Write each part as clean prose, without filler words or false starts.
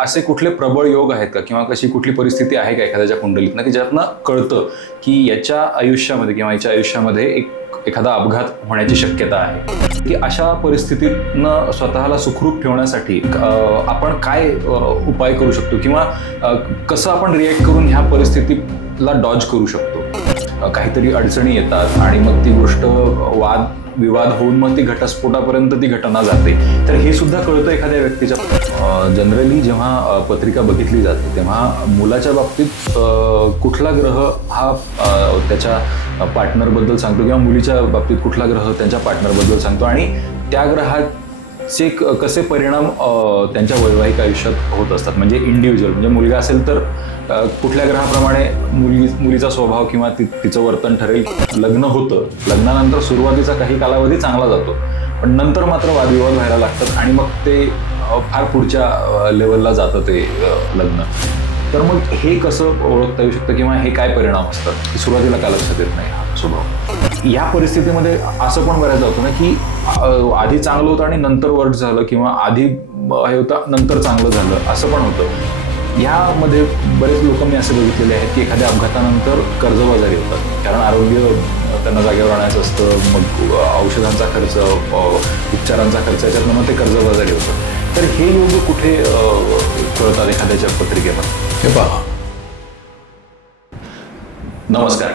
असे कुठले प्रबळ योग आहेत का किंवा कशी कुठली परिस्थिती आहे का एखाद्याच्या कुंडलीतनं की ज्यातनं कळतं की याच्या आयुष्यामध्ये किंवा याच्या आयुष्यामध्ये एखादा अपघात होण्याची शक्यता आहे, की अशा परिस्थितीतनं स्वतःला सुखरूप ठेवण्यासाठी आपण काय उपाय करू शकतो किंवा कसं आपण रिॲक्ट करून ह्या परिस्थितीला डॉज करू शकतो. काहीतरी अडचणी येतात आणि मग ती गोष्ट विवाद होऊन मग ती घटस्फोटापर्यंत ती घटना जाते, तर हे सुद्धा कळतं एखाद्या व्यक्तीच्या. जनरली जेव्हा पत्रिका बघितली जाते तेव्हा मुलाच्या बाबतीत कुठला ग्रह हा त्याच्या पार्टनरबद्दल सांगतो किंवा मुलीच्या बाबतीत कुठला ग्रह त्यांच्या पार्टनरबद्दल सांगतो आणि त्या ग्रहाचे कसे परिणाम त्यांच्या वैवाहिक आयुष्यात होत असतात. म्हणजे इंडिव्हिज्युअल, म्हणजे मुलगा असेल तर कुठल्या ग्रहाप्रमाणे मुलीचा स्वभाव किंवा तिचं वर्तन ठरेल. लग्न होतं, लग्नानंतर सुरुवातीचा काही कालावधी चांगला जातो, पण नंतर मात्र वादविवाद व्हायला लागतात आणि मग ते फार पुढच्या लेवलला जातं ते लग्न. तर मग हे कसं ओळखता येऊ शकतं किंवा हे काय परिणाम असतात सुरुवातीला का लक्षात येत नाही हा स्वभाव. या परिस्थितीमध्ये असं पण बऱ्याचदा होतं ना की आधी चांगलं होतं आणि नंतर वर्ट झालं किंवा आधी हे होतं नंतर चांगलं झालं, असं पण होतं. ह्यामध्ये बरेच लोक मी असे बघितलेले आहेत की एखाद्या अपघातानंतर कर्जबाजारी होतात, कारण आरोग्य त्यांना जागेवर आणायचं असतं, मग औषधांचा खर्च, उपचारांचा खर्च, याच्यातनं मग ते कर्जबाजारी होतं. तर हे योग कुठे कळतात एखाद्याच्या पत्रिकेमध्ये? हे पहा, नमस्कार.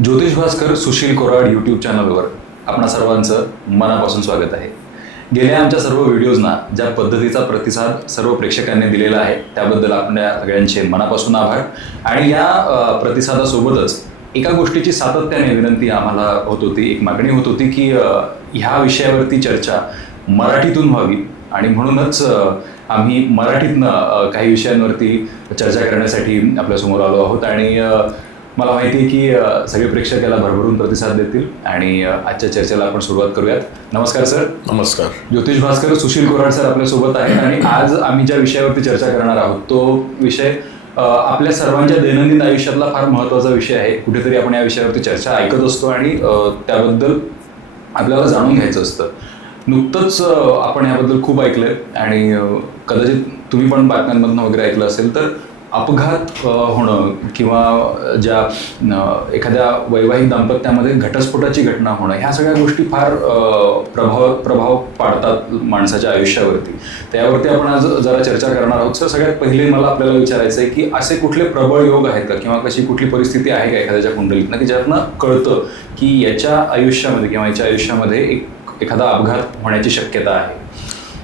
ज्योतिष भास्कर सुशील कोराड यूट्यूब चॅनलवर आपणा सर्वांचं मनापासून स्वागत आहे. गेल्या आमच्या सर्व व्हिडिओजना ज्या पद्धतीचा प्रतिसाद सर्व प्रेक्षकांनी दिलेला आहे त्याबद्दल आपल्या सगळ्यांचे मनापासून आभार. आणि या प्रतिसादासोबतच एका गोष्टीची सातत्याने विनंती आम्हाला होत होती, एक मागणी होत होती की ह्या विषयावरती चर्चा मराठीतून व्हावी, आणि म्हणूनच आम्ही मराठीतनं काही विषयांवरती चर्चा करण्यासाठी आपल्यासमोर आलो आहोत. आणि मला माहिती आहे की सगळे प्रेक्षक याला भरभरून प्रतिसाद देतील आणि आजच्या चर्चेला आपण सुरुवात करूयात. नमस्कार सर. नमस्कार. ज्योतिष भास्कर सुशील कोराड सर आपल्यासोबत आहेत आणि आज आम्ही ज्या विषयावरती चर्चा करणार आहोत तो विषय आपल्या सर्वांच्या दैनंदिन आयुष्यातला फार महत्त्वाचा विषय आहे. कुठेतरी आपण या विषयावरती चर्चा ऐकत असतो आणि त्याबद्दल आपल्याला जाणून घ्यायचं असतं. नुकतंच आपण याबद्दल खूप ऐकलंय आणि कदाचित तुम्ही पण बातम्यांमधनं वगैरे ऐकलं असेल, तर अपघात होणं किंवा ज्या एखाद्या वैवाहिक दाम्पत्यामध्ये घटस्फोटाची घटना होणं, ह्या सगळ्या गोष्टी फार प्रभाव पाडतात माणसाच्या आयुष्यावरती. त्यावरती आपण आज जरा चर्चा करणार आहोत. सर, सगळ्यात पहिले मला आपल्याला विचारायचं आहे की असे कुठले प्रबळ योग आहेत का किंवा कशी कुठली परिस्थिती आहे का एखाद्याच्या कुंडलीतनं की ज्यातनं कळतं की याच्या आयुष्यामध्ये किंवा याच्या आयुष्यामध्ये एखादा अपघात होण्याची शक्यता आहे?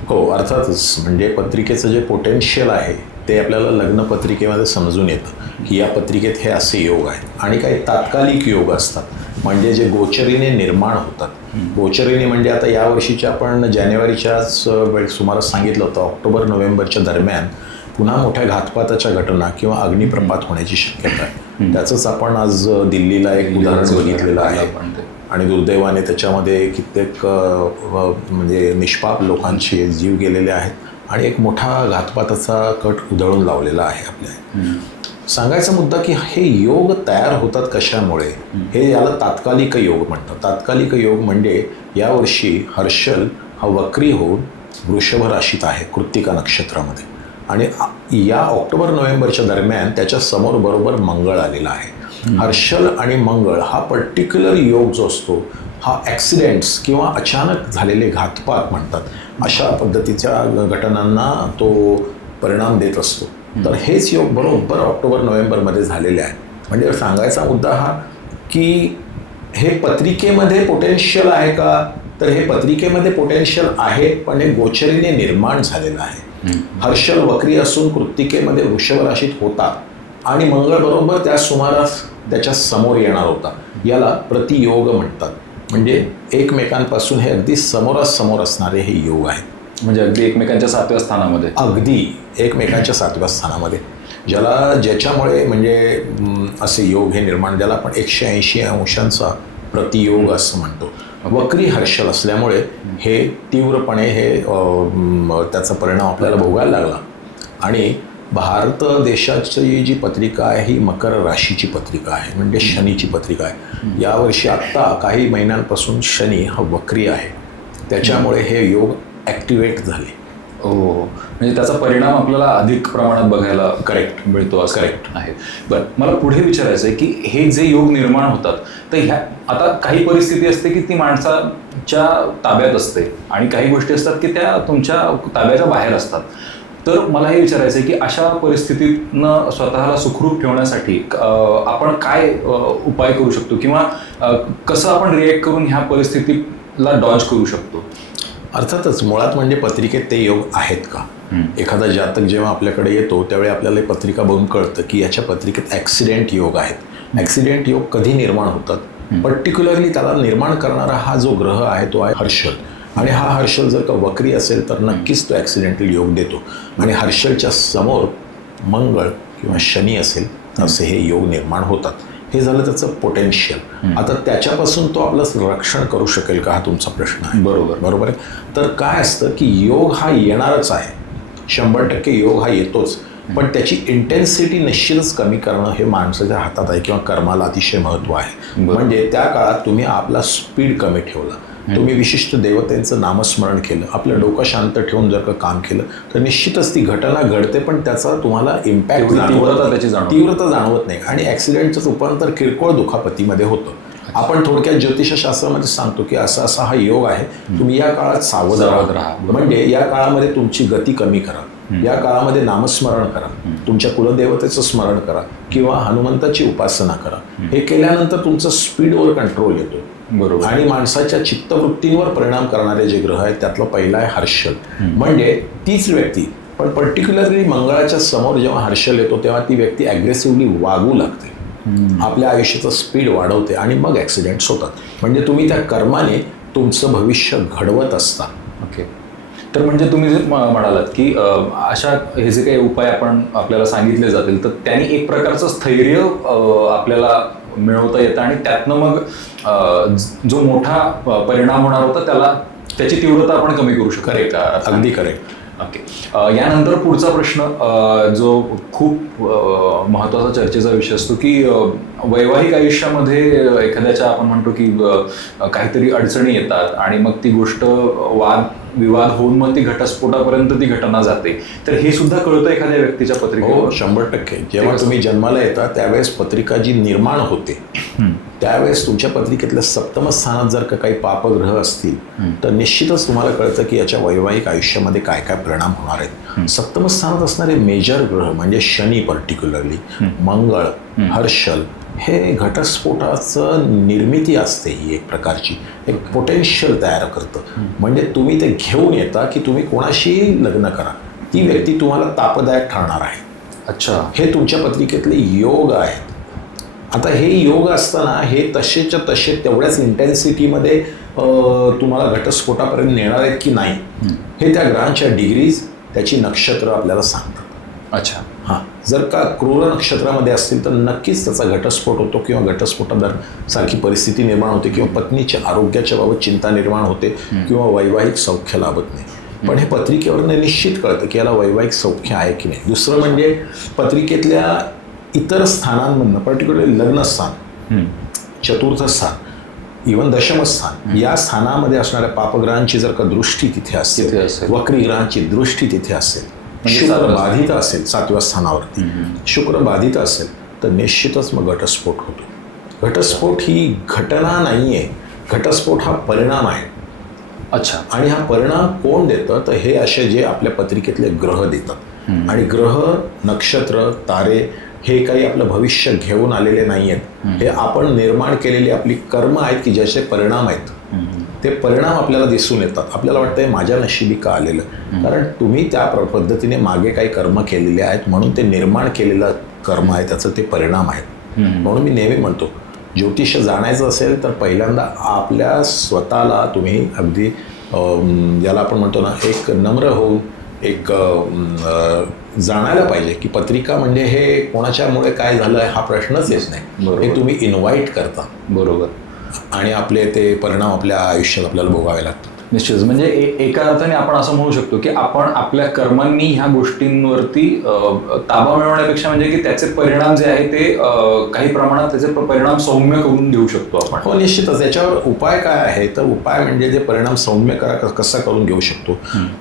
हो, अर्थातच. म्हणजे पत्रिकेचं जे पोटेन्शियल आहे ते आपल्याला लग्न पत्रिकेमध्ये समजून येतं की या पत्रिकेत हे असे योग आहेत. आणि काही तात्कालिक योग असतात, म्हणजे जे गोचरीने निर्माण होतात. गोचरीने म्हणजे आता यावर्षीच्या आपण जानेवारीच्याच सुमारास सांगितलं होतं, ऑक्टोबर नोव्हेंबरच्या दरम्यान पुन्हा मोठ्या घातपाताच्या घटना किंवा अग्निप्रपात होण्याची शक्यता आहे. त्याचंच आपण आज दिल्लीला एक उदाहरण बघितलेलं आहे आणि दुर्दैवाने त्याच्यामध्ये कित्येक म्हणजे निष्पाप लोकांचे जीव गेलेले आहेत आणि एक मोठा घातपाताचा कट उधळून लावलेला आहे आपल्या. सांगायचा मुद्दा की हे योग तयार होतात कशामुळे, हे याला तात्कालिक योग म्हणतात. तात्कालिक योग म्हणजे यावर्षी हर्षल हा वक्री होऊन वृषभ राशीत आहे कृत्तिका नक्षत्रामध्ये, आणि या ऑक्टोबर नोव्हेंबरच्या दरम्यान त्याच्या समोर बरोबर मंगळ आलेला आहे. हर्षल आणि मंगळ हा पर्टिक्युलर योग जो असतो हा ॲक्सिडेंट्स किंवा अचानक झालेले घातपात म्हणतात, अशा पद्धतीच्या घटनांना तो परिणाम देत असतो. तर हेच योग बरोबर ऑक्टोबर नोव्हेंबरमध्ये झालेले आहेत. म्हणजे सांगायचा मुद्दा हा की हे पत्रिकेमध्ये पोटेन्शियल आहे का, तर हे पत्रिकेमध्ये पोटेन्शियल आहे, पण हे गोचरीने निर्माण झालेलं आहे. हर्षल वक्री असून कृत्तिकेमध्ये वृषभ राशीत होता आणि मंगळ बरोबर त्या सुमारास त्याच्या समोर येणार होता. याला प्रतियोग म्हणतात. म्हणजे एकमेकांपासून हे अगदी समोरासमोर असणारे हे योग आहेत. म्हणजे अगदी एकमेकांच्या 7व्या स्थानामध्ये, अगदी एकमेकांच्या 7व्या स्थानामध्ये, ज्याच्यामुळे म्हणजे असे योग हे निर्माण, ज्याला आपण 180 अंशांचा प्रतियोग असं म्हणतो. वक्री हर्षल असल्यामुळे हे तीव्रपणे हे त्याचा परिणाम आपल्याला भोगायला लागला. आणि भारत देशाची जी पत्रिका आहे ही मकर राशीची पत्रिका आहे, म्हणजे शनीची पत्रिका आहे. यावर्षी आत्ता काही महिन्यांपासून शनी हा वक्री आहे, त्याच्यामुळे हे योग ॲक्टिवेट झाले. हो, म्हणजे त्याचा परिणाम आपल्याला अधिक प्रमाणात बघायला करेक्ट मिळतो असं करेक्ट आहे. बरं, मला पुढे विचारायचं आहे की हे जे योग निर्माण होतात तर ह्या आता काही परिस्थिती असते की ती माणसाच्या ताब्यात असते आणि काही गोष्टी असतात की त्या तुमच्या ताब्याच्या बाहेर असतात. तर मला हे विचारायचं आहे की अशा परिस्थितीतनं स्वतःला सुखरूप ठेवण्यासाठी आपण काय उपाय करू शकतो किंवा कसं आपण रिॲक्ट करून ह्या परिस्थितीला डॉज करू शकतो? अर्थातच मुळात म्हणजे पत्रिकेत ते योग आहेत का. एखादा जातक जेव्हा आपल्याकडे येतो त्यावेळी आपल्याला पत्रिका बघून कळतं की याच्या पत्रिकेत ॲक्सिडेंट योग आहेत. ॲक्सिडेंट योग कधी निर्माण होतात, पर्टिक्युलरली त्याला निर्माण करणारा हा जो ग्रह आहे तो आहे हर्षल. आणि हा हर्षल जर का वक्री असेल तर नक्कीच तो ॲक्सिडेंटल योग देतो. आणि हर्षलच्या समोर मंगळ किंवा शनी असेल असे हे योग निर्माण होतात. हे झालं त्याचं पोटेन्शियल. आता त्याच्यापासून तो आपलं रक्षण करू शकेल का, हा तुमचा प्रश्न आहे. बरोबर आहे. तर काय असतं की योग हा येणारच आहे, 100% योग हा येतोच, पण त्याची इंटेन्सिटी निश्चितच कमी करणं हे माणसाच्या हातात आहे किंवा कर्माला अतिशय महत्त्व आहे. म्हणजे त्या काळात तुम्ही आपला स्पीड कमी ठेवला, तुम्ही विशिष्ट देवतेचं नामस्मरण केलं, आपलं डोकं शांत ठेवून जर का काम केलं तर निश्चितच ती घटना घडते, पण त्याचा तुम्हाला इम्पॅक्ट तीव्रता जाणवत नाही आणि ॲक्सिडेंटचं रूपांतर किरकोळ दुखापतीमध्ये होतं. आपण थोडक्यात ज्योतिषशास्त्रामध्ये सांगतो की असा असा हा योग आहे, तुम्ही या काळात सावध राहा. म्हणजे या काळामध्ये तुमची गती कमी करा, या काळामध्ये नामस्मरण करा, तुमच्या कुलदेवतेचं स्मरण करा किंवा हनुमंताची उपासना करा. हे केल्यानंतर तुमचं स्पीडवर कंट्रोल येतो. बरोबर. आणि माणसाच्या चित्तवृत्तींवर परिणाम करणारे जे ग्रह आहेत त्यातला पहिला आहे हर्षल. म्हणजे तीच व्यक्ती, पण पर्टिक्युलरली मंगळाच्या समोर जेव्हा हर्षल येतो तेव्हा ती व्यक्ती ॲग्रेसिव्हली वागू लागते, आपल्या आयुष्याचं स्पीड वाढवते आणि मग ॲक्सिडेंट्स होतात. म्हणजे तुम्ही त्या कर्माने तुमचं भविष्य घडवत असता. ओके. तर म्हणजे तुम्ही जे म्हणालात की अशा हे जे काही उपाय आपल्याला सांगितले जातील तर त्यांनी एक प्रकारचं स्थैर्य आपल्याला मिळवता येतं आणि त्यातनं मग जो मोठा परिणाम होणार होता त्याची तीव्रता आपण कमी करू शकतो. करेक्ट, अगदी करेक्ट. ओके. यानंतर पुढचा प्रश्न जो खूप महत्त्वाचा चर्चेचा विषय असतो की वैवाहिक आयुष्यामध्ये एखाद्याच्या आपण म्हणतो की काहीतरी अडचणी येतात आणि मग ती गोष्ट विवाद होऊन मग ती घटस्फोटापर्यंत ती घटना जाते. तर हे सुद्धा कळतं एखाद्या व्यक्तीच्या पत्रिकेवर? 100%. जेव्हा तुम्ही जन्माला येता त्यावेळेस पत्रिका जी निर्माण होते त्यावेळेस तुमच्या पत्रिकेतल्या सप्तम स्थानात जर का काही पापग्रह असतील तर निश्चितच तुम्हाला कळतं की याच्या वैवाहिक आयुष्यामध्ये काय काय परिणाम होणार आहेत. सप्तम स्थानात असणारे मेजर ग्रह म्हणजे शनी, पर्टिक्युलरली मंगळ, हर्षल, हे घटस्फोटाचं निर्मिती असते. ही एक प्रकारची एक पोटेन्शियल तयार करतं. म्हणजे तुम्ही ते घेऊन येता की तुम्ही कोणाशी लग्न करा, ती व्यक्ती तुम्हाला तापदायक ठरणार आहे. अच्छा. हे तुमच्या पत्रिकेतले योग आहेत. आता हे योग असताना हे तसेच्या तसे तेवढ्याच इंटेन्सिटीमध्ये तुम्हाला घटस्फोटापर्यंत नेणार आहेत की नाही, हे त्या ग्रहांच्या डिग्रीज, त्याची नक्षत्र आपल्याला सांगतात. अच्छा. हां, जर का क्रूर नक्षत्रामध्ये असतील तर नक्कीच त्याचा घटस्फोट होतो किंवा घटस्फोटासारखी परिस्थिती निर्माण होते किंवा पत्नीच्या आरोग्याच्या बाबत चिंता निर्माण होते किंवा वैवाहिक सौख्य लाभत नाही. पण हे पत्रिकेवरनं निश्चित कळतं की याला वैवाहिक सौख्य आहे की नाही. दुसरं म्हणजे पत्रिकेतल्या इतर स्थानांमधनं, पर्टिक्युलरली लग्नस्थान, चतुर्थ स्थान, इव्हन दशमस्थान, या स्थानामध्ये असणाऱ्या पापग्रहांची जर का दृष्टी तिथे असेल, वक्री ग्रहांची दृष्टी तिथे असेल, शुक्र बाधित असेल 7व्या स्थानावरती, शुक्र बाधित असेल तर निश्चितच मग घटस्फोट होतो. घटस्फोट ही घटना नाही आहे, घटस्फोट हा परिणाम आहे. अच्छा. आणि हा परिणाम कोण देतं तर हे असे जे आपल्या पत्रिकेतले ग्रह देतात. आणि ग्रह, नक्षत्र, तारे हे काही आपलं भविष्य घेऊन आलेले नाही आहेत, हे आपण निर्माण केलेली आपली कर्म आहेत की ज्याचे परिणाम आहेत. ते परिणाम आपल्याला दिसून येतात. आपल्याला वाटतं माझ्या नशिबी का आलेलं, कारण तुम्ही त्या पद्धतीने मागे काही कर्म केलेले आहेत म्हणून ते निर्माण केलेलं कर्म आहे, त्याचं ते परिणाम आहेत. म्हणून मी नेहमी म्हणतो ज्योतिष जाणायचं असेल तर पहिल्यांदा आपल्या स्वतःला तुम्ही अगदी ज्याला आपण म्हणतो ना एक नम्र होऊन एक जाणायला पाहिजे की पत्रिका म्हणजे हे कोणाच्यामुळे काय झालं हा प्रश्नच येत नाही. हे तुम्ही इन्व्हाइट करता. बरोबर. आणि आपले ते परिणाम आपल्या आयुष्यात आपल्याला भोगावे लागतात. निश्चितच. म्हणजे एका अर्थाने आपण असं म्हणू शकतो की आपण आपल्या कर्मांनी ह्या गोष्टींवरती ताबा मिळवण्यापेक्षा म्हणजे की त्याचे परिणाम जे आहे ते काही प्रमाणात त्याचे परिणाम सौम्य करून घेऊ शकतो आपण. हो, निश्चितच. याच्यावर उपाय काय आहे, तर उपाय म्हणजे जे परिणाम सौम्य कसा करून घेऊ शकतो,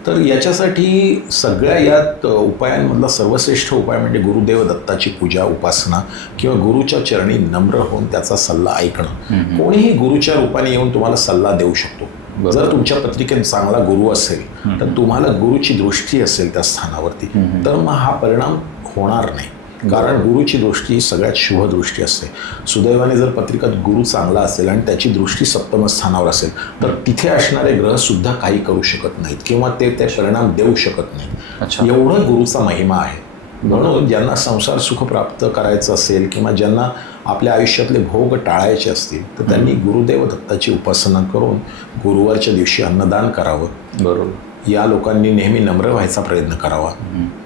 तर याच्यासाठी सगळ्या यात उपायांमधला सर्वश्रेष्ठ उपाय म्हणजे गुरुदेव दत्ताची पूजा, उपासना किंवा गुरुच्या चरणी नम्र होऊन त्याचा सल्ला ऐकणं. कोणीही गुरुच्या रूपाने येऊन तुम्हाला सल्ला देऊ शकतो. जर तुमच्या पत्रिकेत चांगला गुरु असेल तर तुम्हाला गुरुची दृष्टी असेल त्या स्थानावरती, तर मग हा परिणाम होणार नाही. कारण गुरुची दृष्टी ही सगळ्यात शुभ दृष्टी असते. सुदैवाने जर पत्रिकेत गुरु चांगला असेल आणि त्याची दृष्टी सप्तम स्थानावर असेल तर तिथे असणारे ग्रह सुद्धा काही करू शकत नाहीत किंवा ते परिणाम देऊ शकत नाहीत. एवढं गुरुचा महिमा आहे. म्हणून ज्यांना संसार सुख प्राप्त करायचं असेल किंवा ज्यांना आपल्या आयुष्यातले भोग टाळायचे असतील तर त्यांनी गुरुदेव दत्ताची उपासना करून गुरुवारच्या दिवशी अन्नदान करावं. बरोबर. या लोकांनी नेहमी नम्र व्हायचा प्रयत्न करावा.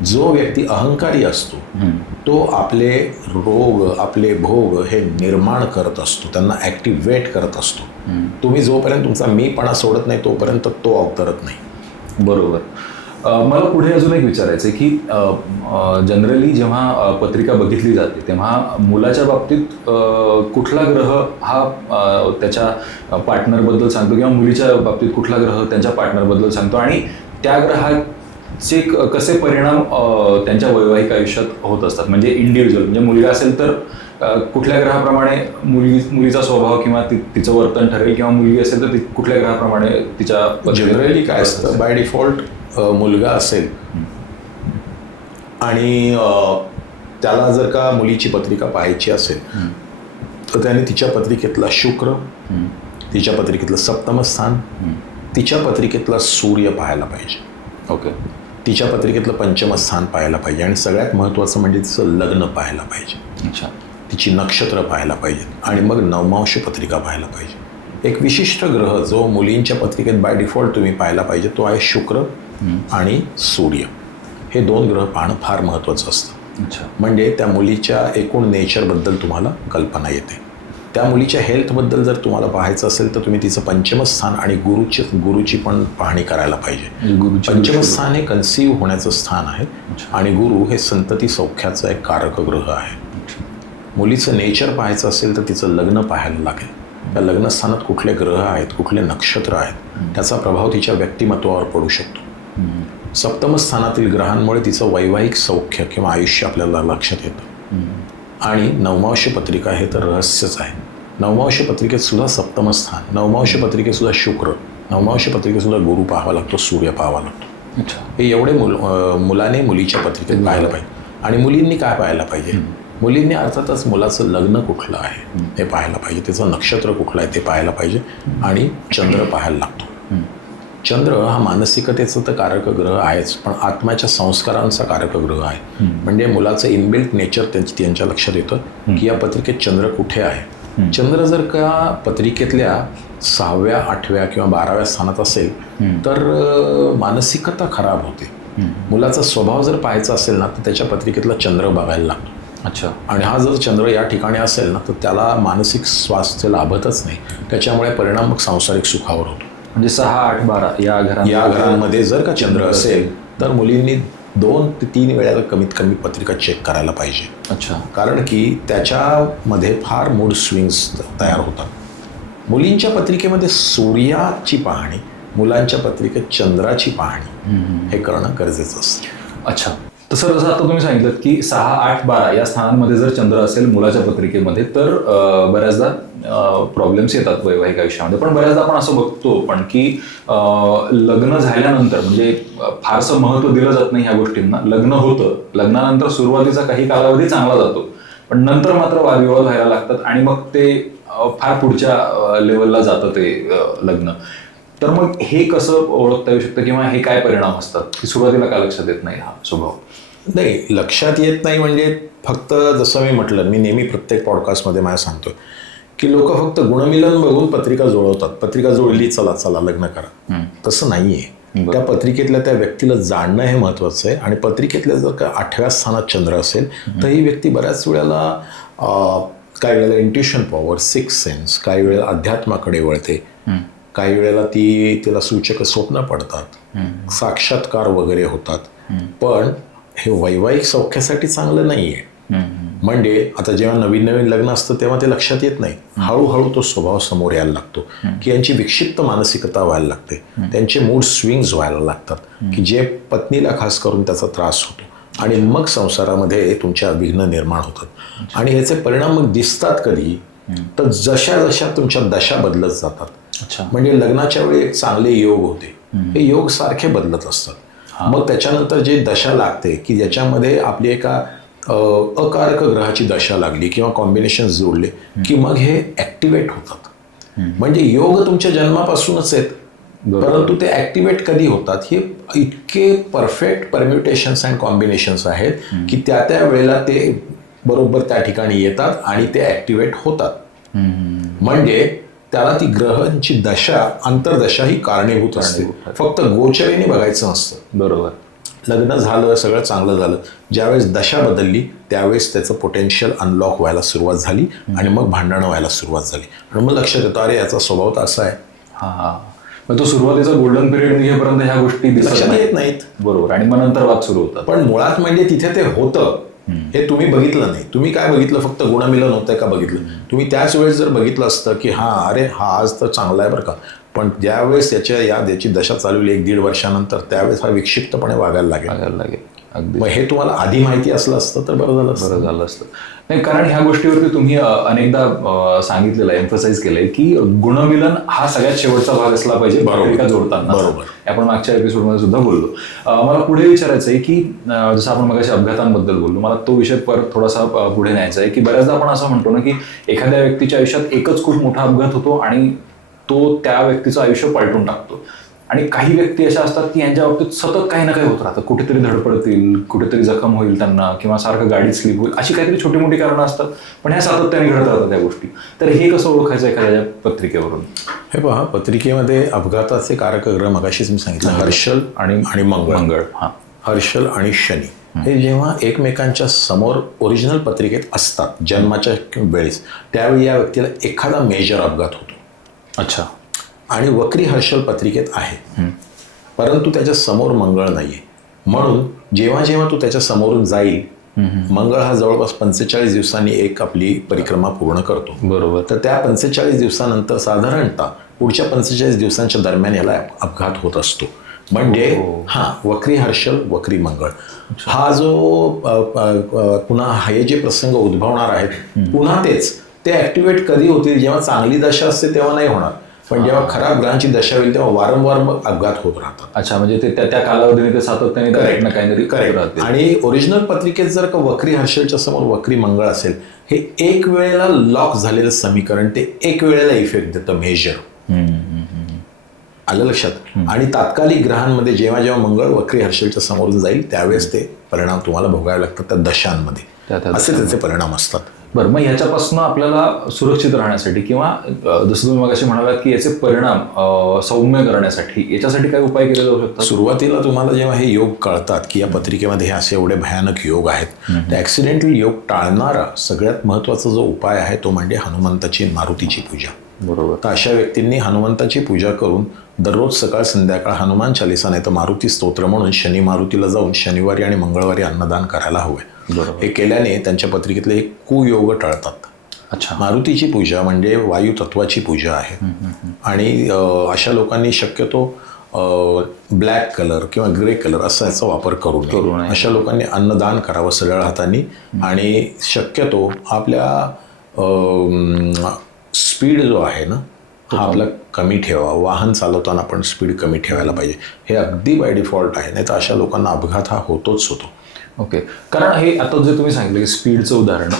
जो व्यक्ती अहंकारी असतो तो आपले रोग, आपले भोग हे निर्माण करत असतो, त्यांना ॲक्टिवेट करत असतो. तुम्ही जोपर्यंत तुमचा मीपणा सोडत नाही तोपर्यंत तो अवतरत नाही. बरोबर. मला पुढे अजून एक विचारायचं आहे की जनरली जेव्हा पत्रिका बघितली जाते तेव्हा मुलाच्या बाबतीत कुठला ग्रह हा त्याच्या पार्टनरबद्दल सांगतो किंवा मुलीच्या बाबतीत कुठला ग्रह त्यांच्या पार्टनरबद्दल सांगतो आणि त्या ग्रहाचे कसे परिणाम त्यांच्या वैवाहिक आयुष्यात होत असतात. म्हणजे इंडिव्हिज्युअल, म्हणजे मुलगा असेल तर कुठल्या ग्रहाप्रमाणे मुलीचा स्वभाव किंवा तिचं वर्तन ठरेल किंवा मुलगी असेल तर कुठल्या ग्रहाप्रमाणे तिच्या. जनरली काय असतं, बाय डिफॉल्ट मुलगा असेल आणि त्याला जर का मुलीची पत्रिका पाहायची असेल तर त्याने तिच्या पत्रिकेतला शुक्र, तिच्या पत्रिकेतलं सप्तम स्थान, तिच्या पत्रिकेतला सूर्य पाहायला पाहिजे. ओके. तिच्या पत्रिकेतलं पंचम स्थान पाहायला पाहिजे आणि सगळ्यात महत्त्वाचं म्हणजे तिचं लग्न पाहायला पाहिजे. अच्छा. तिची नक्षत्र पाहायला पाहिजेत आणि मग नवमांश पत्रिका पाहायला पाहिजे. एक विशिष्ट ग्रह जो मुलींच्या पत्रिकेत बाय डिफॉल्ट तुम्ही पाहायला पाहिजे तो आहे शुक्र आणि सूर्य. हे दोन ग्रह पाहणं फार महत्त्वाचं असतं. अच्छा. म्हणजे त्या मुलीच्या एकूण नेचरबद्दल तुम्हाला कल्पना येते. त्या मुलीच्या हेल्थबद्दल जर तुम्हाला पाहायचं असेल तर तुम्ही तिचं पंचमस्थान आणि गुरुची पण पाहणी करायला पाहिजे. पंचमस्थान हे कन्सीव्ह होण्याचं स्थान आहे आणि गुरु हे संतती सौख्याचा एक कारक ग्रह आहे. मुलीचं नेचर पाहायचं असेल तर तिचं लग्न पाहायला लागेल. त्या लग्नस्थानात कुठले ग्रह आहेत, कुठले नक्षत्र आहेत, त्याचा प्रभाव तिच्या व्यक्तिमत्वावर पडू शकतो. सप्तम स्थानातील ग्रहांमुळे तिचं वैवाहिक सौख्य किंवा आयुष्य आपल्याला लक्षात येतं. आणि नवमांश पत्रिका हे तर रहस्यच आहे. नवमांश पत्रिकेत सुद्धा सप्तम स्थान, नवमांश पत्रिकेत सुद्धा शुक्र, नवमांश पत्रिकेत सुद्धा गुरु पाहावा लागतो, सूर्य पाहावा लागतो. अच्छा. हे एवढे मुलाने मुलीच्या पत्रिकेत पाहायला पाहिजे. आणि मुलींनी काय पाहायला पाहिजे? मुलींनी अर्थातच मुलाचं लग्न कुठलं आहे हे पाहायला पाहिजे, त्याचं नक्षत्र कुठलं आहे ते पाहायला पाहिजे आणि चंद्र पाहायला लागतो. चंद्र हा मानसिकतेचं तर कारक ग्रह आहेच, पण आत्म्याच्या संस्कारांचा कारक ग्रह आहे. म्हणजे मुलाचं इनबिल्ट नेचर त्यांच्या लक्षात येतं की या पत्रिकेत चंद्र कुठे आहे. चंद्र जर का पत्रिकेतल्या 6व्या, 8व्या किंवा 12व्या स्थानात असेल तर मानसिकता खराब होते. मुलाचा स्वभाव जर पाहायचा असेल ना तर त्याच्या पत्रिकेतला चंद्र बघायला लागतो. अच्छा. आणि हा जर चंद्र या ठिकाणी असेल ना तर त्याला मानसिक स्वास्थ्य लाभतच नाही. त्याच्यामुळे परिणाम मग सांसारिक सुखावर होतो. म्हणजे 6, 8, 12 या घरांमध्ये जर का चंद्र असेल तर मुलींनी 2 ते 3 वेळा कमीत कमी पत्रिका चेक करायला पाहिजे. अच्छा. कारण की त्याच्यामध्ये फार मूड स्विंग्स तयार होतात. मुलींच्या पत्रिकेमध्ये सूर्याची पाहणी, मुलांच्या पत्रिकेत चंद्राची पाहणी हे करणं गरजेचं असतं. अच्छा. तसं जसं आता तुम्ही सांगितलं की 6, 8, 12 या स्थानांमध्ये जर चंद्र असेल मुलाच्या पत्रिकेमध्ये तर बऱ्याचदा प्रॉब्लेम्स येतात वैवाहिक आयुष्यामध्ये. पण बऱ्याचदा आपण असं बघतो पण की लग्न झाल्यानंतर म्हणजे फारसं महत्त्व दिलं जात नाही ह्या गोष्टींना. लग्न होतं, लग्नानंतर सुरुवातीचा काही कालावधी चांगला जातो पण नंतर मात्र वादविवाद व्हायला लागतात आणि मग ते फार पुढच्या लेवलला जातं ते लग्न. तर मग हे कसं ओळखता येऊ शकतं किंवा हे काय परिणाम असतात की सुरुवातीला का लक्षात येत नाही हा स्वभाव? नाही, लक्षात येत नाही म्हणजे फक्त जसं मी म्हटलं, मी नेहमी प्रत्येक पॉडकास्टमध्ये मला सांगतो की लोक फक्त गुणमिलन बघून पत्रिका जुळवतात. पत्रिका जुळली, चला चला लग्न करा. तसं नाही आहे. त्या पत्रिकेतल्या त्या व्यक्तीला जाणणं हे महत्त्वाचं आहे. आणि पत्रिकेतल्या जर का 8व्या स्थानात चंद्र असेल तर ही व्यक्ती बऱ्याच वेळेला काही वेळेला इंट्युशन पॉवर, सिक्स सेन्स, काही वेळेला अध्यात्माकडे वळते. काही वेळेला तिला सूचक स्वप्न पडतात, साक्षात्कार वगैरे होतात. पण हे वैवाहिक सौख्यासाठी चांगलं नाही आहे. म्हणजे आता जेव्हा नवीन नवीन लग्न असतं तेव्हा ते लक्षात येत नाही. हळूहळू तो स्वभाव समोर यायला लागतो की यांची विक्षिप्त मानसिकता व्हायला लागते, त्यांचे मूड स्विंग्स व्हायला लागतात की जे पत्नीला खास करून त्याचा त्रास होतो आणि मग संसारामध्ये तुमच्या विघ्न निर्माण होतात. आणि ह्याचे परिणाम मग दिसतात कधी तर जशा जशा तुमच्या दशा बदलत जातात. म्हणजे लग्नाच्या वेळी एक चांगले योग होते, हे योग सारखे बदलत असतात. मग त्याच्यानंतर जे दशा लागते की ज्याच्यामध्ये आपली एका अकारक ग्रहाची दशा लागली किंवा कॉम्बिनेशन जोडले की मग हे ॲक्टिवेट होतात. म्हणजे योग तुमच्या जन्मापासूनच आहेत, परंतु ते ॲक्टिवेट कधी होतात हे इतके परफेक्ट परम्युटेशन्स अँड कॉम्बिनेशन्स आहेत की त्या त्या वेळेला ते बरोबर त्या ठिकाणी येतात आणि ते ॲक्टिवेट होतात. म्हणजे त्याला ती ग्रहांची दशा, अंतर्दशा ही कारणीभूत असते. फक्त गोचरीने बघायचं नसतं. बरोबर. लग्न झालं, सगळं चांगलं झालं, ज्यावेळेस दशा बदलली त्यावेळेस त्याचं पोटेन्शियल अनलॉक व्हायला सुरुवात झाली आणि मग भांडणं व्हायला सुरुवात झाली. आणि मग लक्षात येतं अरे याचा स्वभाव तर असा आहे. मग तो सुरुवातीचा गोल्डन पिरियड निघेपर्यंत ह्या गोष्टी लक्षात येत नाहीत. बरोबर. आणि मग नंतर वाद सुरू होतात. पण मुळात म्हणजे तिथे ते होतं हे तुम्ही बघितलं नाही. तुम्ही काय बघितलं, फक्त गुणमिलन होतंय का बघितलं. तुम्ही त्याच वेळेस जर बघितलं असतं की अरे हा आज तर चांगला आहे बरं का, पण ज्यावेळेस याची दशा चालवली 1-1.5 वर्षानंतर त्यावेळेस हा विक्षिप्तपणे वागायला लागेल. अगदी. मग हे तुम्हाला आधी माहिती असलं असतं तर बरं झालं असतं. नाही, कारण ह्या गोष्टीवरती तुम्ही अनेकदा सांगितलेलं आहे, एम्फसाइज केलंय की गुणमिलन हा सगळ्यात शेवटचा भाग असला पाहिजे पत्रिका जोडताना. बरोबर. आपण मागच्या एपिसोडमध्ये सुद्धा बोललो. मला पुढे विचारायचं आहे की जसं आपण मगाशी अपघातांबद्दल बोललो, मला तो विषय परत थोडासा पुढे न्यायचा आहे की बऱ्याचदा आपण असं म्हणतो ना की एखाद्या व्यक्तीच्या आयुष्यात एकच खूप मोठा अपघात होतो आणि तो त्या व्यक्तीचं आयुष्य पालटून टाकतो. आणि काही व्यक्ती अशा असतात की यांच्या बाबतीत सतत काही ना काही होत राहतं. कुठेतरी धडपडतील, कुठेतरी जखम होईल त्यांना, किंवा सारखं गाडी स्लिप होईल, अशी काहीतरी छोटी मोठी कारणं असतात, पण ह्या सातत्याने घडत राहतात त्या गोष्टी. तर हे कसं ओळखायचं एखाद्या पत्रिकेवरून? हे पहा, पत्रिकेमध्ये अपघाताचे कारक ग्रह मगाशीच मी सांगितलं, हर्षल आणि मंगळ. हर्षल आणि शनी हे जेव्हा एकमेकांच्या समोर ओरिजिनल पत्रिकेत असतात जन्माच्या वेळेस, त्यावेळी या व्यक्तीला एखादा मेजर अपघात होतो. अच्छा. आणि वक्री हर्षल पत्रिकेत आहे, परंतु त्याच्या समोर मंगळ नाहीये. म्हणून जेव्हा जेव्हा तो त्याच्या समोरून जाईल, मंगळ हा जवळपास 45 दिवसांनी एक आपली परिक्रमा पूर्ण करतो. बरोबर. तर त्या 45 दिवसानंतर साधारणतः पुढच्या 45 दिवसांच्या दरम्यान याला अपघात होत असतो. म्हणजे वक्री हर्षल, वक्री मंगळ हा जो पुन्हा हे जे प्रसंग उद्भवणार आहेत, पुन्हा ते ॲक्टिवेट कधी होतील, जेव्हा चांगली दशा असते तेव्हा नाही होणार, पण जेव्हा खराब ग्रहांची दशा होईल तेव्हा वारंवार मग अपघात होत राहतात. अच्छा. म्हणजे ते त्या कालावधीने ते सातत्याने काहीतरी करेक्ट. आणि ओरिजिनल पत्रिकेत जर का वक्री हर्षलच्या समोर वक्री मंगळ असेल, हे एक वेळेला लॉक झालेलं समीकरण ते एक वेळेला इफेक्ट देतं, मेजर. आलं लक्षात. आणि तात्कालिक ग्रहांमध्ये जेव्हा जेव्हा मंगळ वक्री हर्षलच्या समोरून जाईल त्यावेळेस ते परिणाम तुम्हाला भोगावे लागतात त्या दशांमध्ये. असे त्याचे परिणाम असतात. बरं. मग ह्याच्यापासून आपल्याला सुरक्षित राहण्यासाठी किंवा जसं तुम्ही मगाशी म्हणालात की याचे परिणाम सौम्य करण्यासाठी याच्यासाठी काय उपाय केले जाऊ शकतात? सुरुवातीला तुम्हाला जेव्हा हे योग कळतात की या पत्रिकेमध्ये हे असे एवढे भयानक योग आहेत, तर ॲक्सिडेंटल योग टाळणारा सगळ्यात महत्त्वाचा जो उपाय आहे तो म्हणजे हनुमंताची, मारुतीची पूजा. बरोबर. तर अशा व्यक्तींनी हनुमंताची पूजा करून दररोज सकाळ संध्याकाळ हनुमान चालिसा नाही तर मारुती स्तोत्र म्हणून शनी मारुतीला जाऊन शनिवारी आणि मंगळवारी अन्नदान करायला हवंय. हे केल्याने त्यांच्या पत्रिकेतले एक कुयोग टळतात. अच्छा. मारुतीची पूजा म्हणजे वायू तत्वाची पूजा आहे. आणि अशा लोकांनी शक्यतो ब्लॅक कलर किंवा ग्रे कलर असा याचा वापर करू नये. अशा लोकांनी अन्नदान करावं सरळ हाताने. आणि शक्यतो आपल्या स्पीड जो आहे ना हा आपला कमी ठेवा. वाहन चालवताना आपण स्पीड कमी ठेवायला पाहिजे. हे अगदी बाय डिफॉल्ट आहे, नाही तर अशा लोकांना अपघात हा होतोच होतो. ओके. कारण हे आता जे तुम्ही सांगितलं की स्पीडचं उदाहरण,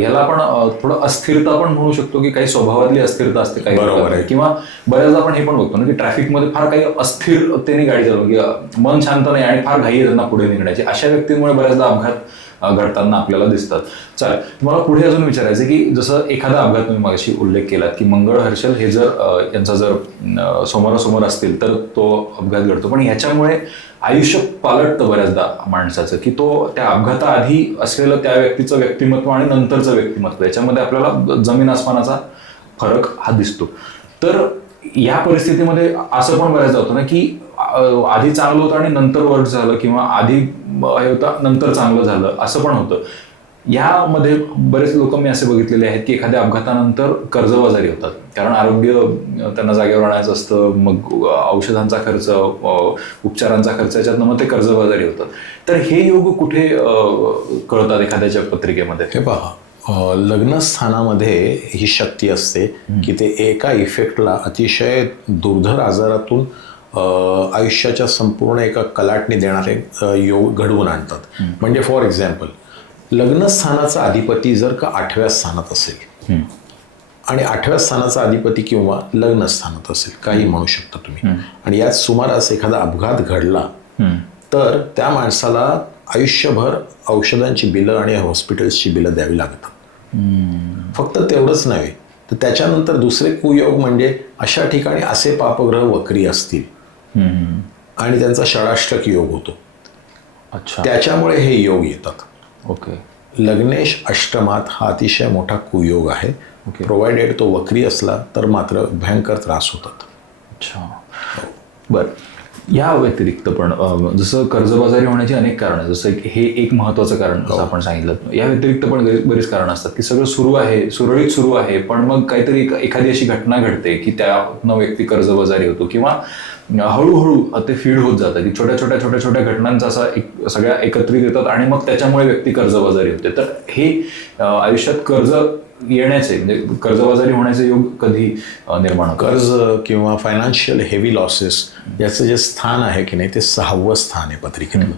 याला आपण थोडं अस्थिरता पण म्हणू शकतो की काही स्वभावातली अस्थिरता असते काही. बरोबर आहे. किंवा बऱ्याचदा आपण हे पण बघतो ना की ट्रॅफिकमध्ये फार काही अस्थिरतेने गाडी चालवून किंवा मन शांत नाही आणि फार घाई आहे त्यांना पुढे निघण्याची, अशा व्यक्तींमुळे बऱ्याचदा अपघात घडताना आपल्याला दिसतात. चालेल. तुम्हाला पुढे अजून विचारायचं की जसं एखादा अपघात तुम्ही मागाशी उल्लेख केलात की मंगळ हर्षल हे जर यांचा जर समोरासमोर असतील तर तो अपघात घडतो, पण ह्याच्यामुळे आयुष्य पालटतं बऱ्याचदा माणसाचं की तो त्या अपघाताआधी असलेलं त्या व्यक्तीचं व्यक्तिमत्व आणि नंतरचं व्यक्तिमत्व याच्यामध्ये आपल्याला जमीन आसमानाचा फरक हा दिसतो. तर या परिस्थितीमध्ये असं पण बऱ्याचदा होतं ना की आधी चांगलं होतं आणि नंतर वर्ट झालं, किंवा आधी हे होतं नंतर चांगलं झालं, असं पण होतं. यामध्ये बरेच लोक मी असे बघितलेले आहेत की एखाद्या अपघातानंतर कर्जबाजारी होतात, कारण आरोग्य त्यांना जागेवर आणायचं असतं, मग औषधांचा खर्च, उपचारांचा खर्च, याच्यातनं मग ते कर्जबाजारी होतात. तर हे योग कुठे कळतात एखाद्याच्या पत्रिकेमध्ये? हे पहा, लग्नस्थानामध्ये ही शक्ती असते की ते एका इफेक्टला अतिशय दुर्धर आजारातून आयुष्याच्या संपूर्ण एका कलाटणी देणारे योग घडवून आणतात. म्हणजे फॉर एक्झाम्पल, लग्नस्थानाचा अधिपती जर का 8व्या स्थानात असेल आणि 8व्या स्थानाचा अधिपती किंवा लग्नस्थानात असेल, काही म्हणू शकता तुम्ही, आणि यात सुमारास एखादा अपघात घडला, तर त्या माणसाला आयुष्यभर औषधांची बिलं आणि हॉस्पिटल्सची बिलं द्यावी लागतात. फक्त तेवढंच नव्हे, तर त्याच्यानंतर दुसरे कुयोग म्हणजे अशा ठिकाणी असे पापग्रह वक्री असतील आणि त्यांचा षडाष्टक योग होतो. अच्छा, त्याच्यामुळे हे योग येतात. ओके. लग्नेश अष्टमात हा अतिशय मोठा कुयोग आहे. प्रोव्हाइडेड तो वक्री असला तर मात्र भयंकर त्रास होतात. अच्छा, बरं. या व्यतिरिक्त पण जसं कर्जबाजारी होण्याची अनेक कारणं, जसं हे एक महत्त्वाचं कारण जसं आपण सांगितलं, या व्यतिरिक्त पण बरीच कारणं असतात की सगळं सुरू आहे, सुरळीत सुरू आहे, पण मग काहीतरी एखादी अशी घटना घडते की त्यातनं व्यक्ती कर्जबाजारी होतो, किंवा हळूहळू ते फीड होत जातं की छोट्या छोट्या घटनांचा असा सगळ्या एकत्रित येतात आणि मग त्याच्यामुळे व्यक्ती कर्जबाजारी होते. तर हे आयुष्यात कर्ज येण्याचे, म्हणजे कर्जबाजारी होण्याचे योग कधी निर्माण होतात? कर्ज किंवा फायनान्शियल हेवी लॉसेस याचं जे स्थान आहे की नाही, ते 6वं स्थान आहे पत्रिकेतलं.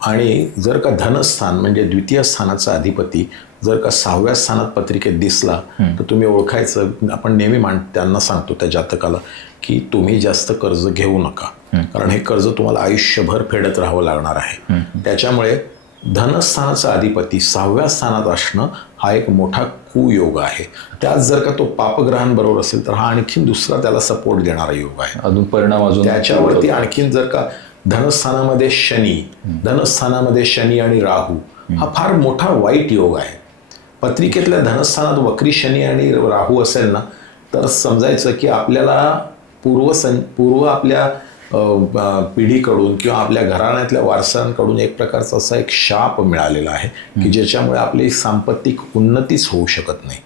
आणि जर का धनस्थान म्हणजे द्वितीय स्थानाचा अधिपती जर का 6व्या स्थानात पत्रिकेत दिसला, तर तुम्ही ओळखायचं. आपण नेहमी त्यांना सांगतो त्या जातकाला की तुम्ही जास्त कर्ज घेऊ नका, कारण हे कर्ज तुम्हाला आयुष्यभर फेडत राहावं लागणार आहे. त्याच्यामुळे धनस्थानाचा अधिपती 6व्या स्थानात असणं हा एक मोठा कुयोग आहे. त्यात जर का तो पापग्रहांबरोबर असेल तर हा आणखीन दुसरा त्याला सपोर्ट देणारा योग आहे. अजून परिणाम अजून त्याच्यावरती आणखीन जर का धनस्थानामध्ये शनी आणि राहू हा फार मोठा वाईट योग आहे. पत्रिकेतल्या धनस्थानात वक्री शनी आणि राहू असेल ना, तर समजायचं की आपल्याला पूर्व आपल्या पिढीकडून किंवा आपल्या घराण्यातल्या वारसांकडून एक प्रकारचा असा एक शाप मिळालेला आहे की ज्याच्यामुळे आपली सांपत्तिक उन्नतीच होऊ शकत नाही.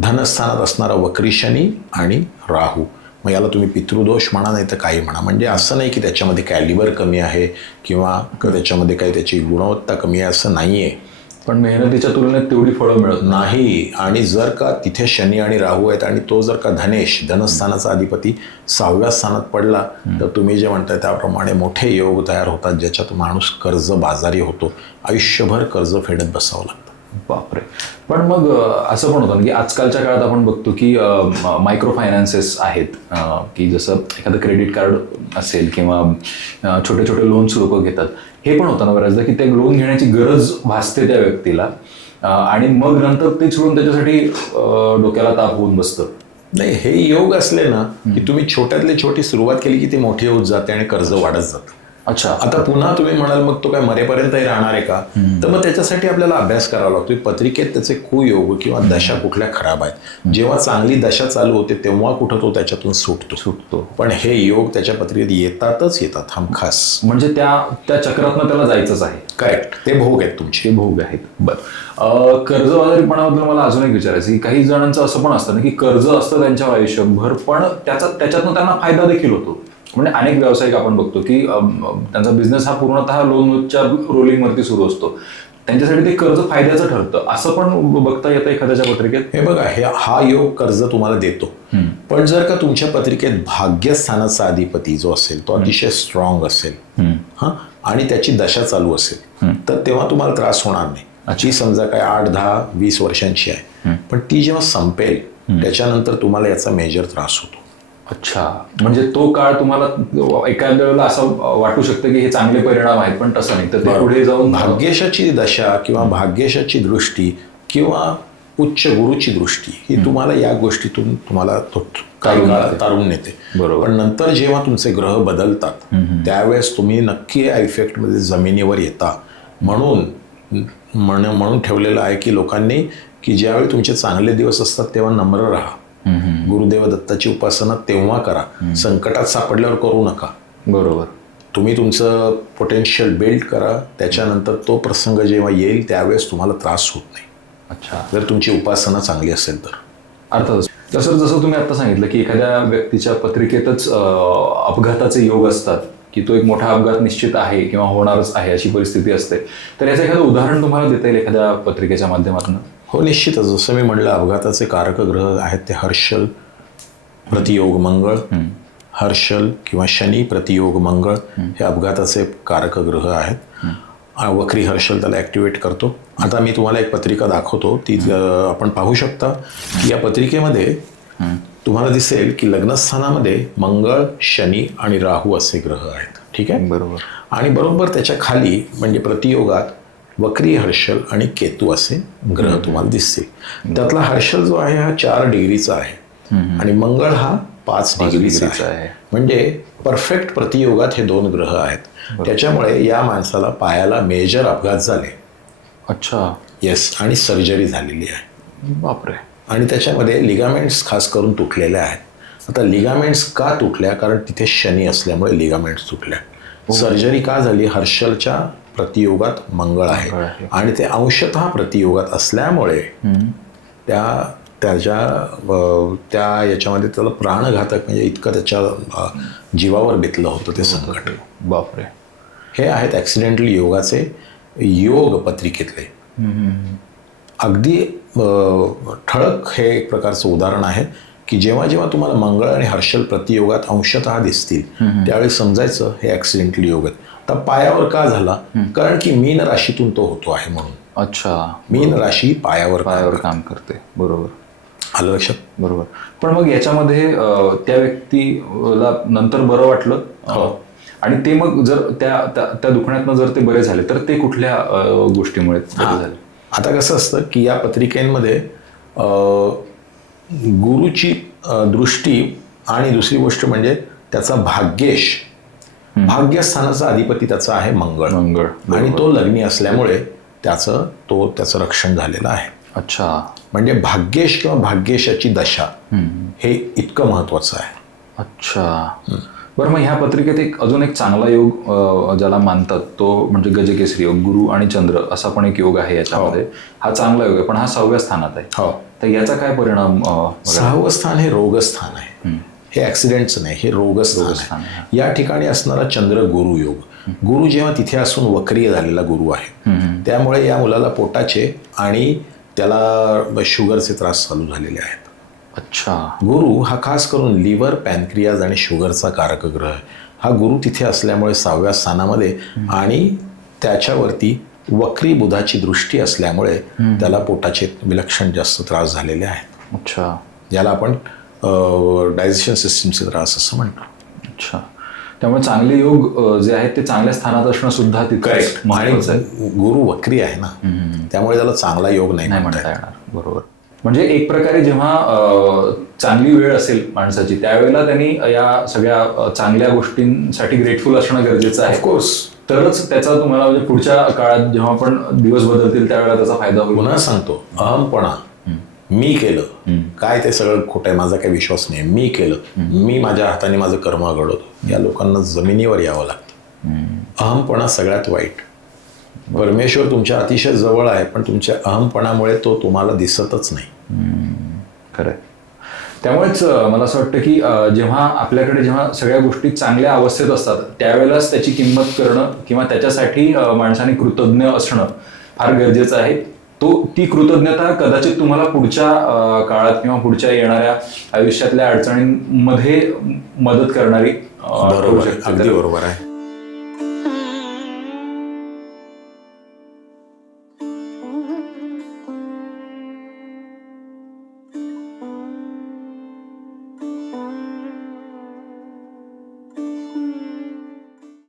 धनस्थानात असणारा वक्री शनी आणि राहू, मग याला तुम्ही पितृदोष म्हणा, नाही तर काही म्हणा. म्हणजे असं नाही की त्याच्यामध्ये कॅलिबर कमी आहे किंवा त्याच्यामध्ये काही त्याची गुणवत्ता कमी आहे, असं नाही आहे. पण मेहनतीच्या तुलनेत तेवढी फळं मिळत नाही. आणि जर का तिथे शनी आणि राहू आहेत आणि तो जर का धनस्थानाचा अधिपती 6व्या स्थानात पडला, तर तुम्ही जे म्हणताय त्याप्रमाणे मोठे योग तयार होतात, ज्याच्यात माणूस कर्जबाजारी होतो, आयुष्यभर कर्ज फेडत बसावं लागतं. बापरे. पण मग असं पण होतं की आजकालच्या काळात आपण बघतो की मायक्रो फायनान्सेस आहेत, की जसं एखादं क्रेडिट कार्ड असेल किंवा छोटे छोटे लोन्स लोक घेतात. हे पण होतं ना बऱ्याचदा की ते लोन घेण्याची गरज भासते त्या व्यक्तीला, आणि मग नंतर ते सोडून त्याच्यासाठी डोक्याला ताप होऊन बसतं. नाही, हे योग असले ना की तुम्ही छोट्यातली छोटी सुरुवात केली की ती मोठी होत जाते आणि कर्ज वाढत जातं. अच्छा, आता पुन्हा तुम्ही म्हणाल मग तो काय मरेपर्यंतही राहणार आहे का? तर मग त्याच्यासाठी आपल्याला अभ्यास करावा लागतो. पत्रिकेत त्याचे कुयोग किंवा दशा कुठल्या खराब आहेत. जेव्हा चांगली दशा चालू होते तेव्हा कुठं तो त्याच्यातून सुटतो. पण हे योग त्याच्या पत्रिकेत येतात हमखास. म्हणजे त्या चक्रातनं त्याला जायचंच आहे. करेक्ट. ते भोग आहेत तुमचे. भोग आहेत. बरं, कर्जबाजारीपणाबद्दल मला अजून एक विचारायचं की काही जणांचं असं पण असतं ना की कर्ज असतं त्यांच्यावर आयुष्यभर, पण त्याच्यातनं त्यांना फायदा देखील होतो. म्हणजे अनेक व्यावसायिक आपण बघतो की त्यांचा बिझनेस हा पूर्णतः लोनच्या रोलिंगवरती सुरू असतो, त्यांच्यासाठी ते कर्ज फायद्याचं ठरतं. असं पण बघता येतं एखाद्याच्या पत्रिकेत? हे बघा, हा योग कर्ज तुम्हाला देतो, पण जर का तुमच्या पत्रिकेत भाग्यस्थानाचा अधिपती जो असेल तो अतिशय स्ट्रॉंग असेल आणि त्याची दशा चालू असेल, तर तेव्हा तुम्हाला त्रास होणार नाही. ती समजा काय 8, 10, 20 वर्षांची आहे, पण ती जेव्हा संपेल त्याच्यानंतर तुम्हाला याचा मेजर त्रास होतो. अच्छा, म्हणजे तो काळ तुम्हाला एखाद्या वेळेला असं वाटू शकतं की हे चांगले परिणाम आहेत, पण तसं नाही. तर ते पुढे जाऊन भाग्यशाची दशा किंवा भाग्यशाची दृष्टी किंवा उच्च गुरुची दृष्टी ही तुम्हाला या गोष्टीतून तुम्हाला तारून नेते. बरोबर. पण नंतर जेव्हा तुमचे ग्रह बदलतात त्यावेळेस तुम्ही नक्की या इफेक्टमध्ये जमिनीवर येता. म्हणून ठेवलेलं आहे की लोकांनी की ज्यावेळी तुमचे चांगले दिवस असतात तेव्हा नम्र राहा, गुरुदेव दत्ताची उपासना तेव्हा करा, संकटात सापडल्यावर करू नका. बरोबर. तुम्ही तुमचं पोटेन्शियल बिल्ड करा, त्याच्यानंतर तो प्रसंग जेव्हा येईल त्यावेळेस तुम्हाला त्रास होत नाही. अच्छा. जर तुमची उपासना चांगली असेल तर. अर्थातच. तसं जसं तुम्ही आता सांगितलं की एखाद्या व्यक्तीच्या पत्रिकेतच अपघाताचे योग असतात, की तो एक मोठा अपघात निश्चित आहे किंवा होणारच आहे अशी परिस्थिती असते, तर याचं एखादं उदाहरण तुम्हाला देता येईल एखाद्या पत्रिकेच्या माध्यमातून? हो, निश्चितच. जसं मी म्हणलं, अपघाताचे कारक ग्रह आहेत ते हर्षल प्रतियोग मंगळ, हर्षल किंवा शनी प्रतियोग मंगळ हे अपघाताचे कारक ग्रह आहेत. वक्री हर्षल त्याला ॲक्टिवेट करतो. आता मी तुम्हाला एक पत्रिका दाखवतो, ती आपण पाहू शकता की या पत्रिकेमध्ये तुम्हाला दिसेल की लग्नस्थानामध्ये मंगळ, शनी आणि राहू असे ग्रह आहेत. ठीक आहे. बरोबर. आणि बरोबर त्याच्या खाली म्हणजे प्रतियोगात वक्री हर्षल आणि केतू असे ग्रह तुम्हाला दिसतील. त्यातला हर्षल जो आहे हा 4 डिग्रीचा आहे आणि मंगळ हा 5 डिग्रीचा आहे. म्हणजे परफेक्ट प्रतियोगात हे 2 ग्रह आहेत. त्याच्यामुळे या माणसाला पायाला मेजर अपघात झाले. अच्छा. येस. आणि सर्जरी झालेली आहे. बापरे. आणि त्याच्यामध्ये लिगामेंट्स खास करून तुटलेल्या आहेत. आता लिगामेंट्स का तुटल्या? कारण तिथे शनी असल्यामुळे लिगामेंट्स तुटल्या. सर्जरी का झाली? हर्षलच्या प्रतियोगात मंगळ आहे आणि ते अंशतः प्रतियोगात असल्यामुळे त्या याच्यामध्ये त्याला प्राणघातक म्हणजे इतकं त्याच्या जीवावर बेतलं होतं ते संकट. बापरे. हे आहेत ॲक्सिडेंटल योगाचे योग पत्रिकेतले. अगदी ठळक हे एक प्रकारचं उदाहरण आहे की जेव्हा जेव्हा तुम्हाला मंगळ आणि हर्षल प्रतियोगात अंशतः दिसतील त्यावेळी समजायचं हे ॲक्सिडेंटल योग आहेत. तर पायावर का झाला? कारण की मीन राशीतून तो होतो आहे म्हणून. अच्छा. मीन राशी पायावर काम करते. बरोबर. आलं लक्षात? बरोबर. पण मग याच्यामध्ये त्या व्यक्तीला नंतर बरं वाटलं आणि ते मग जर त्या दुखण्यातनं जर ते बरे झाले तर ते कुठल्या गोष्टीमुळे झाले? आता कसं असतं की या पत्रिकेमध्ये गुरुची दृष्टी आणि दुसरी गोष्ट म्हणजे त्याचा भाग्येश, भाग्यस्थानाचा अधिपती त्याचा आहे मंगळ आणि तो लग्नी असल्यामुळे त्याचं रक्षण झालेलं आहे. अच्छा. म्हणजे भाग्येश किंवा भाग्येशाची दशा हे इतकं महत्वाचं आहे. अच्छा. बरं, मग ह्या पत्रिकेत अजून एक चांगला योग ज्याला मानतात तो म्हणजे गजकेसरी योग, गुरु आणि चंद्र असा पण एक योग आहे याच्यामध्ये. हा चांगला योग आहे पण हा 6व्या स्थानात आहे. हो. तर याचा काय परिणाम? 6वं स्थान हे रोगस्थान आहे. हे ॲक्सिडेंटचं नाही, हे रोगस्थान आहे. या ठिकाणी असणारा चंद्र गुरु योग. गुरु जेव्हा तिथे असून वक्रीय झालेला गुरु आहे त्यामुळे या मुलाला पोटाचे आणि त्याला शुगरचे त्रास चालू झालेले आहेत. अच्छा. गुरु हा खास करून लिव्हर, पॅनक्रियाज आणि शुगरचा कारक ग्रह आहे. हा गुरु तिथे असल्यामुळे 6व्या स्थानामध्ये आणि त्याच्यावरती वक्री बुधाची दृष्टी असल्यामुळे त्याला पोटाचे विलक्षण जास्त त्रास झालेले आहेत. अच्छा. ज्याला आपण डायजेशन सिस्टीमचे त्रास असं म्हणतो. अच्छा. त्यामुळे चांगले योग जे आहेत ते चांगल्या स्थानात असणं सुद्धा तितकंच महत्त्वाचं आहे. गुरु वक्री आहे ना, त्यामुळे त्याला चांगला योग नाही म्हणता येणार. बरोबर. म्हणजे एक प्रकारे जेव्हा चांगली वेळ असेल माणसाची त्यावेळेला त्यांनी या सगळ्या चांगल्या गोष्टींसाठी ग्रेटफुल असणं गरजेचं आहे. ऑफकोर्स. तरच त्याचा तुम्हाला म्हणजे पुढच्या काळात जेव्हा पण दिवस बदलतील त्यावेळेला त्याचा फायदा होईल. पुन्हा सांगतो, अहमपणा, मी केलं काय ते सगळं खोटं आहे, माझा काही विश्वास नाही, मी केलं, मी माझ्या हाताने माझं कर्म घडवतो, या लोकांना जमिनीवर यावं लागतं. अहमपणा सगळ्यात वाईट. परमेश्वर तुमच्या अतिशय जवळ आहे पण तुमच्या अहमपणामुळे तो तुम्हाला दिसतच नाही. खरं. त्यामुळेच मला असं वाटतं की जेव्हा सगळ्या गोष्टी चांगल्या अवस्थेत असतात त्यावेळेलाच त्याची किंमत करणं किंवा त्याच्यासाठी माणसाने कृतज्ञ असणं फार गरजेचं आहे. ती कृतज्ञता कदाचित तुम्हाला पुढच्या काळात किंवा पुढच्या येणाऱ्या आयुष्यातल्या अडचणींमध्ये मदत करणारी. बरोबर, अगदी बरोबर आहे.